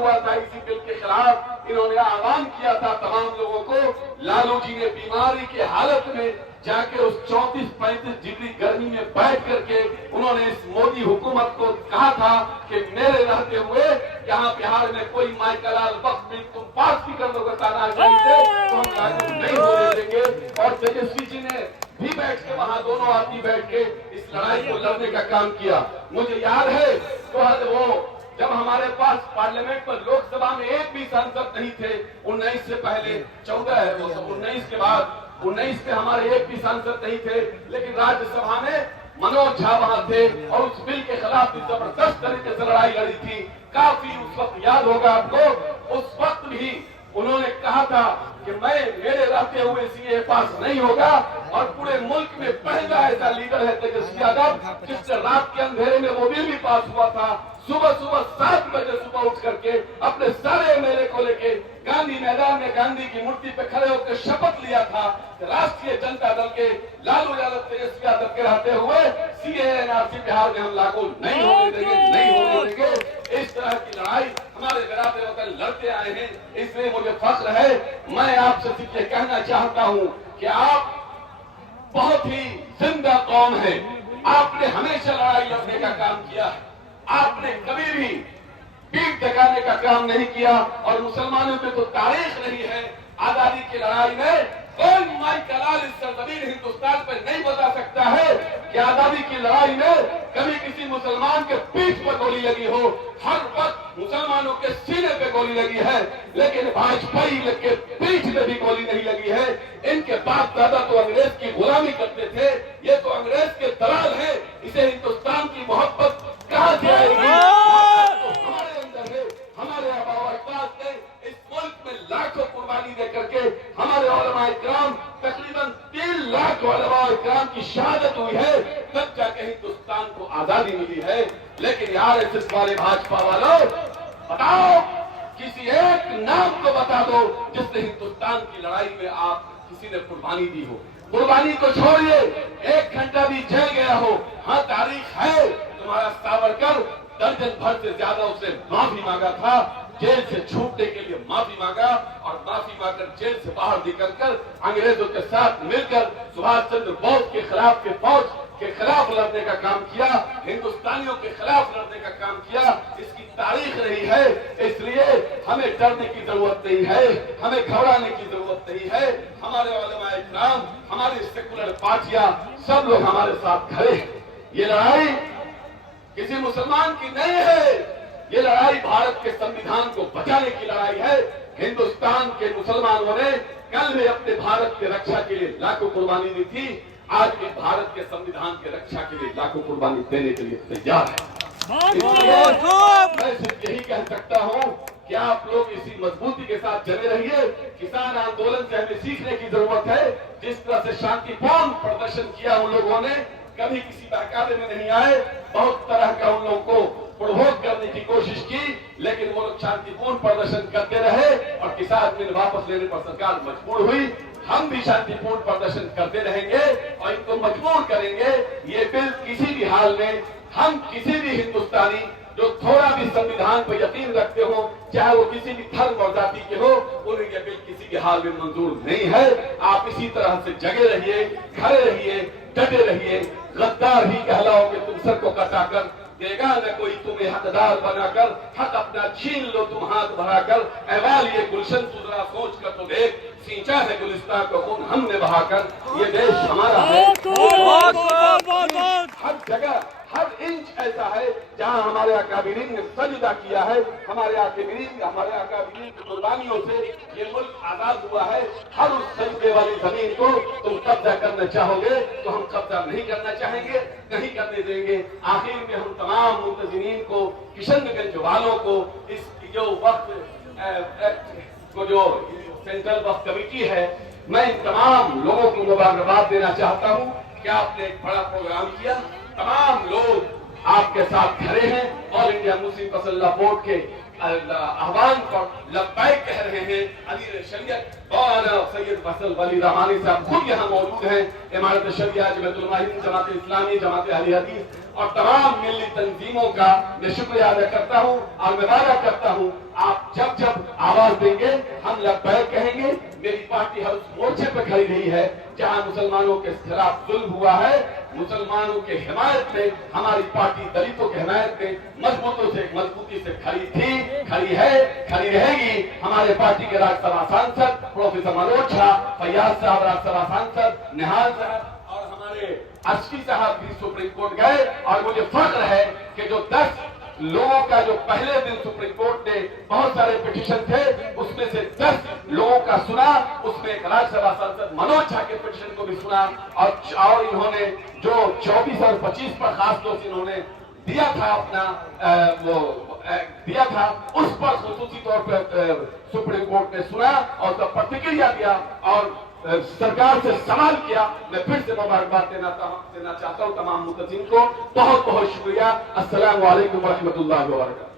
हुआ था इसी बिल के खिलाफ। इन्होंने आह्वान किया था तमाम लोगों को। लालू जी ने बीमारी की हालत में जाके उस 34-35 डिग्री गर्मी में बैठ करके उन्होंने इस मोदी हुकूमत को कहा था कि मेरे रहते हुए यहाँ बिहार में कोई माइकलाल वक्त बिल तुम पास भी कर दोगे तानाशाही से तो हम लागू नहीं होने देंगे। और तेजस्वी जी ने भी बैठ के वहां दोनों आदमी बैठ के इस लड़ाई को लड़ने का काम किया। मुझे याद है तो वो जब हमारे पास पार्लियामेंट पर लोकसभा में एक भी सांसद नहीं थे, 19 से पहले 14 है वो सब, 19 के बाद 19 में हमारे एक भी सांसद नहीं थे, लेकिन राज्यसभा में मनोज झा वहां थे और उस बिल के खिलाफ भी जबरदस्त तरीके से लड़ाई लड़ी थी। काफी उस वक्त याद होगा आपको, उस वक्त भी उन्होंने कहा था कि मेरे रहते हुए सीए पास नहीं होगा। और पूरे मुल्क में पहला ऐसा लीडर है तेजस्वी यादव जिससे रात के अंधेरे में वो बिल भी पास हुआ था। सुबह 7 बजे सुबह उठ करके अपने सारे एमएलए को लेके गांधी मैदान में गांधी की मूर्ति पे खड़े होकर शपथ लिया था कि राष्ट्रीय जनता दल के लालू यादव तेजस्वी यादव के रहते हुए सीएनआरसी बिहार में हम लागू नहीं होने देंगे, नहीं होने देंगे। इस तरह की लड़ाई हमारे बिरादर वतन लड़ते आए हैं, इसलिए मुझे फख्र है। मैं आपसे सिर्फ ये कहना चाहता हूँ कि आप बहुत ही जिंदा कौम है। आपने हमेशा लड़ाई लड़ने का काम किया है, आपने कभी भी पीठ दिखाने का काम नहीं किया। और मुसलमानों में तो तारीख रही है आजादी की लड़ाई में, कोई माइकलाल इस सरजमीन हिंदुस्तान पर नहीं बता सकता है कि आजादी की लड़ाई में कभी किसी मुसलमान के पीठ पर गोली लगी हो। हर वक्त मुसलमानों के सीने पे गोली लगी है, लेकिन वाजपेयी के पीठ में भी गोली नहीं लगी है। इनके बाप दादा तो अंग्रेज की गुलामी करते थे, ये तो अंग्रेज के दलाल है। इसे हिंदुस्तान की मोहब्बत कहां से आएगी? हमारे अंदर है। हमारे आबा अजदाद ने इस मुल्क में लाखों कुर्बानी दे करके हमारे उलमा इकराम तकरीबन 3 लाख उलमा इकराम की शहादत हुई है, तब जाके हिंदुस्तान को आजादी मिली है। लेकिन यार एसएस वाले भाजपा वालों, बताओ किसी एक नाम को बता दो जिसने हिंदुस्तान की लड़ाई में आप किसी ने कुर्बानी दी हो। कुर्बानी को छोड़िए, 1 घंटा भी जेल गया हो। हाँ, तारीख है, तुम्हारा सावरकर दर्जन भर से ज्यादा उसने माफी मांगा था, जेल से छूटने के लिए माफी मांगा और माफी मांगकर जेल से बाहर निकलकर अंग्रेजों के साथ मिलकर सुभाष चंद्र बोस के खिलाफ के फौज के खिलाफ लड़ने का काम किया, हिंदुस्तानियों के खिलाफ लड़ने का काम किया। इसकी तारीख रही है, इसलिए हमें डरने की जरूरत नहीं है, हमें घबराने की जरूरत नहीं है। हमारे उलमा इकराम, हमारी सेकुलर पार्टियां, सब लोग हमारे साथ खड़े हैं। ये लड़ाई किसी मुसलमान की नहीं है, ये लड़ाई भारत के संविधान को बचाने की लड़ाई है। हिंदुस्तान के मुसलमानों ने कल भी अपने भारत की रक्षा के लिए लाखों कुर्बानी दी थी, आज भी भारत के संविधान की रक्षा के लिए लाखों कुर्बानी देने के लिए तैयार है। मैं सिर्फ यही कह सकता हूँ कि आप लोग इसी मजबूती के साथ चले रहिए। किसान आंदोलन से हमें सीखने की जरूरत है। जिस तरह से शांतिपूर्ण प्रदर्शन किया उन लोगों ने, कभी किसी बहकावे में नहीं आए, बहुत तरह का उन लोगों को प्रभोग करने की कोशिश की, लेकिन वो लोग शांतिपूर्ण प्रदर्शन करते रहे और किसान बिल वापस लेने पर सरकार मजबूर हुई। हम भी शांतिपूर्ण प्रदर्शन करते रहेंगे और इनको मजबूर करेंगे। ये बिल किसी भी हाल में, हम किसी भी हिंदुस्तानी जो थोड़ा भी संविधान पर यकीन रखते हो, चाहे वो किसी भी धर्म और जाति के हो, उन्हें यह बिल किसी भी हाल में मंजूर नहीं है। आप इसी तरह से जगे रहिए, खड़े रहिए, डटे रहिए। गद्दार ही कहलाओगे तुम, सर को कटाकर देगा न कोई तुम्हें हकदार बनाकर, हक अपना छीन लो तुम हाथ बढ़ाकर। अहवाल ये गुलशन सुधरा सोच कर तो देख, सींचा है गुलिस्तान को खून हमने बहाकर। ये देश हमारा है, हर जगह हर इंच ऐसा है जहां हमारे अकाबिरीन ने सजदा किया है। हमारे अकाबिरीन की कुर्बानियों से ये मुल्क आजाद हुआ है। हर उस सजदे वाली जमीन को तुम कब्जा करना चाहोगे तो हम कब्जा नहीं करना चाहेंगे, नहीं करने देंगे। आखिर में हम तमाम मुंतजिमीन को, किशनगंज वालों को, इस जो वक्त को जो सेंट्रल वक्त कमेटी है, मैं इन तमाम लोगों को मुबारकबाद देना चाहता हूँ कि आपने एक बड़ा प्रोग्राम किया। तमाम लोग आपके साथ खड़े हैं। ऑल इंडिया मुस्लिम तसल्लुह बोर्ड के आह्वान पर लब्बैक कह रहे हैं। अमीर शरीयत और सैयद फैसल वली रहमानी साहब खुद यहाँ मौजूद हैं। इमारत शरिया, जमात उलमा हिंद, जमात इस्लामी, जमात अहले हदीस और तमाम मिली तंजीमों का मैं शुक्रिया अदा करता हूँ और मैं वादा करता हूँ आप जब जब आवाज देंगे हम लब्बैक कहेंगे। मेरी पार्टी हर उस मोर्चे पर खड़ी रही है जहां मुसलमानों के खिलाफ जुल्म हुआ है। मुसलमानों के हिमायत में हमारी पार्टी दलितों के हिमायत में मजबूती से खड़ी थी, खड़ी है, खड़ी रहेगी। हमारे पार्टी के राज्यसभा सांसद प्रोफेसर मनोज झा, फैयाज साहब राज्यसभा सांसद, निहाल साहब और हमारे अस्फी साहब भी सुप्रीम कोर्ट गए। और मुझे फख्र है कि जो 10 लोगों का जो पहले दिन सुप्रीम कोर्ट ने बहुत सारे पिटीशन थे उसमें से 10 लोगों का सुना, उसमें एक राज्यसभा सांसद मनोज झा के पिटीशन को भी सुना। और इन्होंने जो 24 और 25 पर खास तौर से इन्होंने दिया था अपना दिया था, उस पर खुसूसी तौर पर सुप्रीम कोर्ट ने सुना और उसका प्रतिक्रिया दिया और सरकार से सवाल किया। मैं फिर से मुबारकबाद देना चाहता हूं तमाम मुतज़िम को। बहुत बहुत शुक्रिया। अस्सलामु अलैकुम व रहमतुल्लाहि व बरकातहू।